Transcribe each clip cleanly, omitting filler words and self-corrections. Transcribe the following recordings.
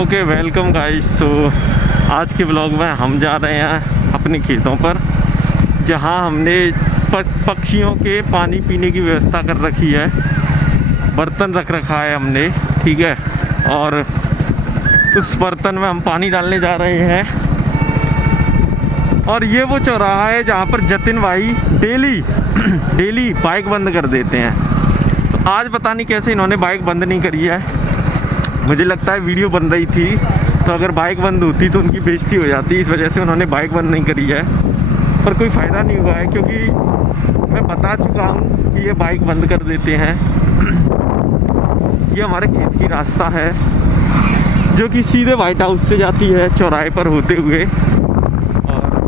Okay welcome guys. तो आज के ब्लॉग में हम जा रहे हैं अपने खेतों पर, जहां हमने पक्षियों के पानी पीने की व्यवस्था कर रखी है। बर्तन रख रखा है हमने, ठीक है, और उस बर्तन में हम पानी डालने जा रहे हैं। और ये वो चौराहा है जहाँ पर जतिन भाई डेली बाइक बंद कर देते हैं। तो आज पता नहीं कैसे इन्होंने बाइक बंद नहीं करी है। मुझे लगता है वीडियो बन रही थी, तो अगर बाइक बंद होती तो उनकी बेइज्जती हो जाती, इस वजह से उन्होंने बाइक बंद नहीं करी है। पर कोई फ़ायदा नहीं हुआ है, क्योंकि मैं बता चुका हूँ कि ये बाइक बंद कर देते हैं। ये हमारे खेत की रास्ता है जो कि सीधे वाइट हाउस से जाती है चौराहे पर होते हुए। और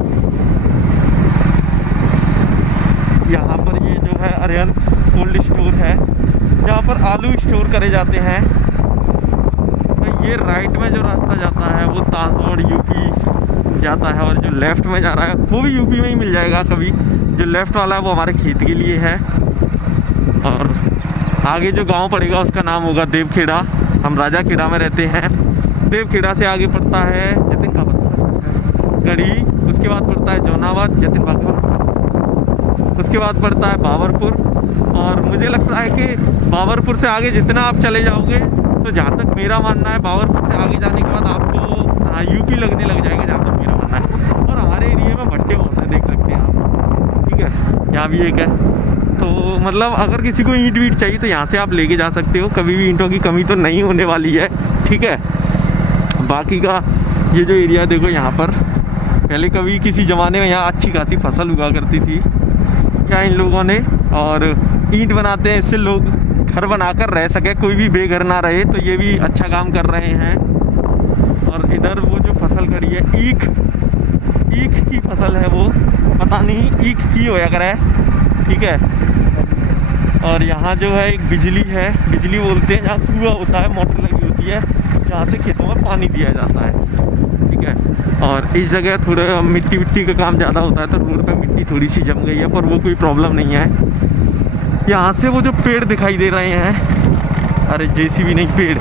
यहाँ पर ये जो है अरिहंत कोल्ड स्टोर है, जहाँ पर आलू स्टोर करे जाते हैं। तो ये राइट में जो रास्ता जाता है वो ताजमहल यूपी जाता है, और जो लेफ़्ट में जा रहा है वो भी यूपी में ही मिल जाएगा कभी। जो लेफ़्ट वाला है वो हमारे खेत के लिए है। और आगे जो गांव पड़ेगा उसका नाम होगा देवखेड़ा। हम राजा खेड़ा में रहते हैं। देवखेड़ा से आगे पड़ता है जतिन का गढ़ी, उसके बाद पड़ता है जौनाबाद, जतिन बागेश्वर, उसके बाद पड़ता है बाबरपुर। और मुझे लगता है कि बाबरपुर से आगे जितना आप चले जाओगे, तो जहाँ तक मेरा मानना है बाबरपुर से आगे जाने के बाद आपको यूपी लगने लग जाएगा, जहाँ तक मेरा मानना है। और हमारे एरिया में भट्टे बहुत हैं, देख सकते हैं आप, ठीक है, यहाँ भी एक है। तो मतलब अगर किसी को ईंट वीट चाहिए तो यहाँ से आप लेके जा सकते हो, कभी भी ईंटों की कमी तो नहीं होने वाली है, ठीक है। बाकी का ये जो एरिया देखो, यहाँ पर पहले कभी किसी ज़माने में यहाँ अच्छी खासी फसल उगा करती थी क्या इन लोगों ने, और ईंट बनाते हैं, इससे लोग घर बनाकर रह सके, कोई भी बेघर ना रहे। तो ये भी अच्छा काम कर रहे हैं। और इधर वो जो फसल खड़ी है, ईख की फसल है वो, पता नहीं ईख की होया करे, ठीक है। और यहाँ जो है एक बिजली है, बिजली बोलते हैं, जहाँ कुआं होता है, मोटर लगी होती है, जहाँ से खेतों में पानी दिया जाता है, ठीक है। और इस जगह थोड़ा मिट्टी का काम ज़्यादा होता है, तो रोड पे मिट्टी थोड़ी सी जम गई है, पर वो कोई प्रॉब्लम नहीं है। यहाँ से वो जो पेड़ दिखाई दे रहे हैं, अरे जेसीबी नहीं, पेड़,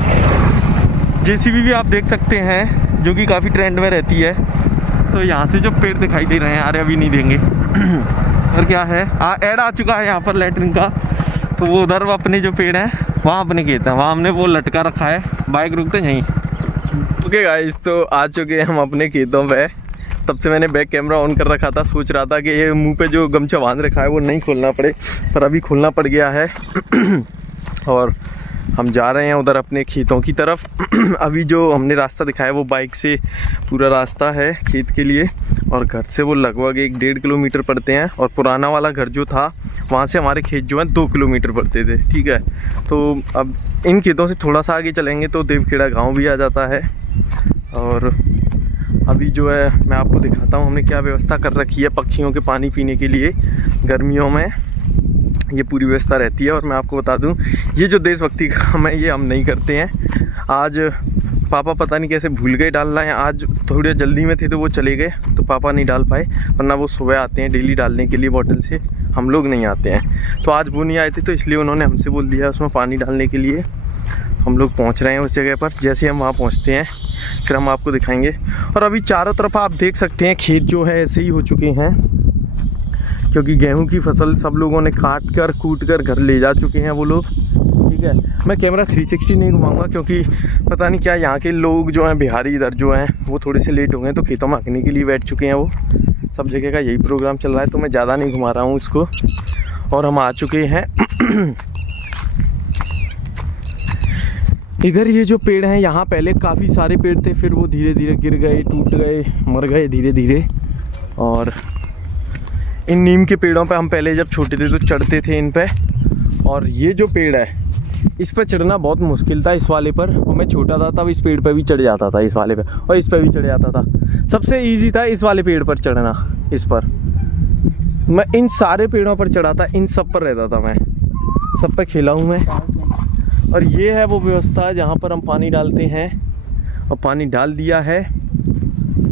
जेसीबी भी आप देख सकते हैं, जो कि काफ़ी ट्रेंड में रहती है। तो यहाँ से जो पेड़ दिखाई दे रहे हैं, अरे अभी नहीं देंगे और क्या है, ऐड आ चुका है यहाँ पर लैटरिन का। तो वो उधर वो अपने जो पेड़ हैं वहाँ अपने खेत हैं, वहाँ हमने वो लटका रखा है। बाइक रुकते यहीं। ओके गाइस, तो आ चुके हैं हम अपने खेतों पे। तब से मैंने बैक कैमरा ऑन कर रखा था, सोच रहा था कि ये मुंह पे जो गमछा बांध रखा है वो नहीं खोलना पड़े, पर अभी खोलना पड़ गया है। और हम जा रहे हैं उधर अपने खेतों की तरफ। अभी जो हमने रास्ता दिखाया वो बाइक से पूरा रास्ता है खेत के लिए, और घर से वो लगभग 1-1.5 किलोमीटर पड़ते हैं। और पुराना वाला घर जो था वहाँ से हमारे खेत जो है 2 किलोमीटर पड़ते थे, ठीक है। तो अब इन खेतों से थोड़ा सा आगे चलेंगे तो देवखेड़ा गाँव भी आ जाता है। और अभी जो है मैं आपको दिखाता हूँ हमने क्या व्यवस्था कर रखी है पक्षियों के पानी पीने के लिए। गर्मियों में ये पूरी व्यवस्था रहती है। और मैं आपको बता दूं, ये जो देशभक्ति काम है ये हम नहीं करते हैं। आज पापा पता नहीं कैसे भूल गए डालना है, आज थोड़ी जल्दी में थे तो वो चले गए, तो पापा नहीं डाल पाए, वरना वो सुबह आते हैं डेली डालने के लिए बॉटल से, हम लोग नहीं आते हैं। तो आज वो नहीं आए थे, तो इसलिए उन्होंने हमसे बोल दिया उसमें पानी डालने के लिए। हम लोग पहुंच रहे हैं उस जगह पर। जैसे हम वहाँ पहुंचते हैं फिर हम आपको दिखाएंगे। और अभी चारों तरफ आप देख सकते हैं खेत जो है ऐसे ही हो चुके हैं, क्योंकि गेहूं की फसल सब लोगों ने काट कर कूट कर घर ले जा चुके हैं वो लोग, ठीक है। मैं कैमरा 360 नहीं घुमाऊंगा, क्योंकि पता नहीं क्या यहाँ के लोग जो हैं बिहारी इधर जो हैं वो थोड़े से लेट हो गए, तो खेतों में हकने के लिए बैठ चुके हैं। वो सब जगह का यही प्रोग्राम चल रहा है, तो मैं ज़्यादा नहीं घुमा रहा हूँ इसको। और हम आ चुके हैं इधर। ये जो पेड़ हैं यहाँ पहले काफ़ी सारे पेड़ थे, फिर वो धीरे धीरे गिर गए, टूट गए, मर गए धीरे धीरे। और इन नीम के पेड़ों पे हम पहले जब छोटे थे तो चढ़ते थे इन पे। और ये जो पेड़ है इस पर चढ़ना बहुत मुश्किल था, इस वाले पर। और मैं छोटा था तब इस पेड़ पे भी चढ़ जाता था, इस वाले पे, और इस पे भी चढ़ जाता था। सबसे इजी था इस वाले पेड़ पर चढ़ना। इस पर मैं इन सारे पेड़ों पर चढ़ा था, इन सब पर रहता था मैं, सब पे खेला हूँ मैं। और ये है वो व्यवस्था जहाँ पर हम पानी डालते हैं, और पानी डाल दिया है,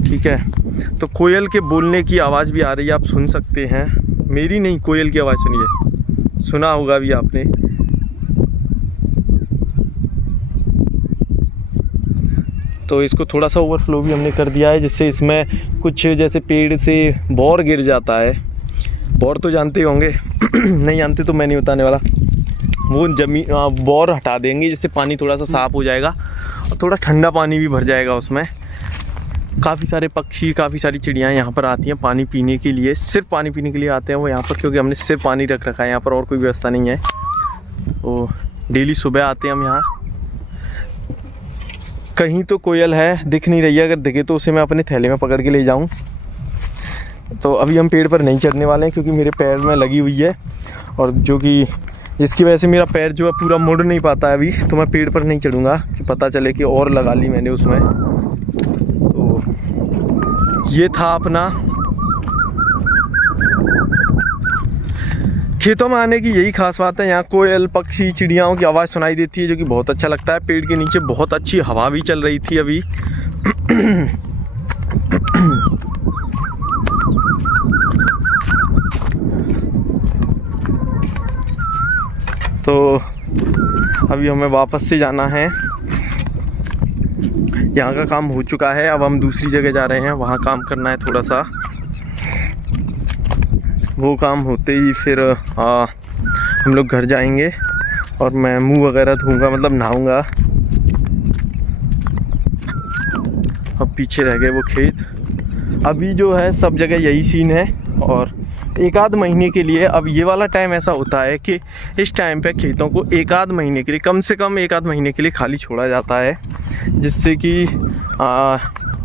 ठीक है। तो कोयल के बोलने की आवाज़ भी आ रही है, आप सुन सकते हैं। मेरी नहीं, कोयल की आवाज़ सुनिए, सुना होगा भी आपने। तो इसको थोड़ा सा ओवरफ्लो भी हमने कर दिया है, जिससे इसमें कुछ जैसे पेड़ से बोर गिर जाता है। बोर तो जानते ही होंगे नहीं जानते तो मैं नहीं बताने वाला। वो बोर हटा देंगे, जिससे पानी थोड़ा सा साफ़ हो जाएगा और थोड़ा ठंडा पानी भी भर जाएगा उसमें। काफ़ी सारे पक्षी, काफ़ी सारी चिड़ियाँ यहाँ पर आती हैं पानी पीने के लिए। सिर्फ पानी पीने के लिए आते हैं वो यहाँ पर, क्योंकि हमने सिर्फ पानी रख रखा है यहाँ पर, और कोई व्यवस्था नहीं है। तो डेली सुबह आते हैं हम यहाँ। कहीं तो कोयल है, दिख नहीं रही है, अगर दिखे तो उसे मैं अपने थैले में पकड़ के ले जाऊँ। तो अभी हम पेड़ पर नहीं चढ़ने वाले हैं, क्योंकि मेरे पैर में लगी हुई है, और जिसकी वजह से मेरा पैर जो है पूरा मुड़ नहीं पाता है अभी। तो मैं पेड़ पर नहीं चढ़ूँगा कि पता चले कि और लगा ली मैंने उसमें। तो ये था अपना खेतों में आने की यही खास बात है। यहाँ कोयल, पक्षी, चिड़ियाओं की आवाज़ सुनाई देती है, जो कि बहुत अच्छा लगता है। पेड़ के नीचे बहुत अच्छी हवा भी चल रही थी अभी। तो अभी हमें वापस से जाना है। यहाँ का काम हो चुका है, अब हम दूसरी जगह जा रहे हैं, वहाँ काम करना है थोड़ा सा। वो काम होते ही फिर हम लोग घर जाएंगे और मैं मुंह वगैरह धोऊंगा, मतलब नहाऊंगा। अब पीछे रह गए वो खेत। अभी जो है सब जगह यही सीन है, और एक आध महीने के लिए, अब ये वाला टाइम ऐसा होता है कि इस टाइम पे खेतों को एक आध महीने के लिए, कम से कम एक आध महीने के लिए खाली छोड़ा जाता है, जिससे कि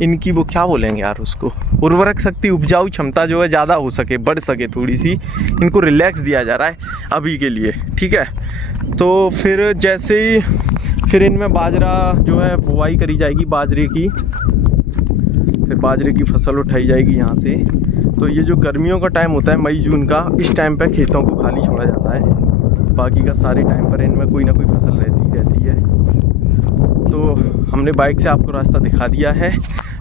इनकी वो क्या बोलेंगे यार उसको, उर्वरक शक्ति, उपजाऊ क्षमता जो है ज़्यादा हो सके, बढ़ सके थोड़ी सी। इनको रिलैक्स दिया जा रहा है अभी के लिए, ठीक है। तो फिर जैसे ही फिर इनमें बाजरा जो है बुआई करी जाएगी, बाजरे की, फिर बाजरे की फसल उठाई जाएगी यहाँ से। तो ये जो गर्मियों का टाइम होता है मई जून का, इस टाइम पे खेतों को खाली छोड़ा जाता है। बाकी का सारे टाइम पर इनमें कोई ना कोई फसल रहती है। तो हमने बाइक से आपको रास्ता दिखा दिया है,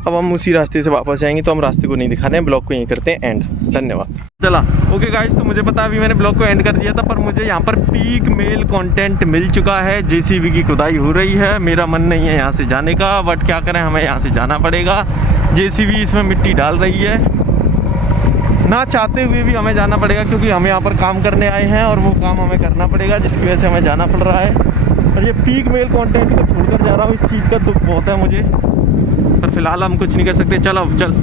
अब हम उसी रास्ते से वापस जाएंगे। तो हम रास्ते को नहीं दिखा रहे हैं, ब्लॉग को यहीं करते हैं एंड। धन्यवाद। चला ओके गाइस, तो मुझे पता अभी मैंने ब्लॉग को एंड कर दिया था, पर मुझे यहाँ पर पीक मेल कंटेंट मिल चुका है। जेसीबी की खुदाई हो रही है, मेरा मन नहीं है यहाँ से जाने का, बट क्या करें, हमें यहाँ से जाना पड़ेगा। जेसीबी इसमें मिट्टी डाल रही है, ना चाहते हुए भी हमें जाना पड़ेगा, क्योंकि हम यहाँ पर काम करने आए हैं और वो काम हमें करना पड़ेगा, जिसकी वजह से हमें जाना पड़ रहा है। और ये पीक मेल कंटेंट को छोड़कर जा रहा हूँ, इस चीज़ का दुख बहुत है मुझे, पर फिलहाल हम कुछ नहीं कर सकते। चलो चल।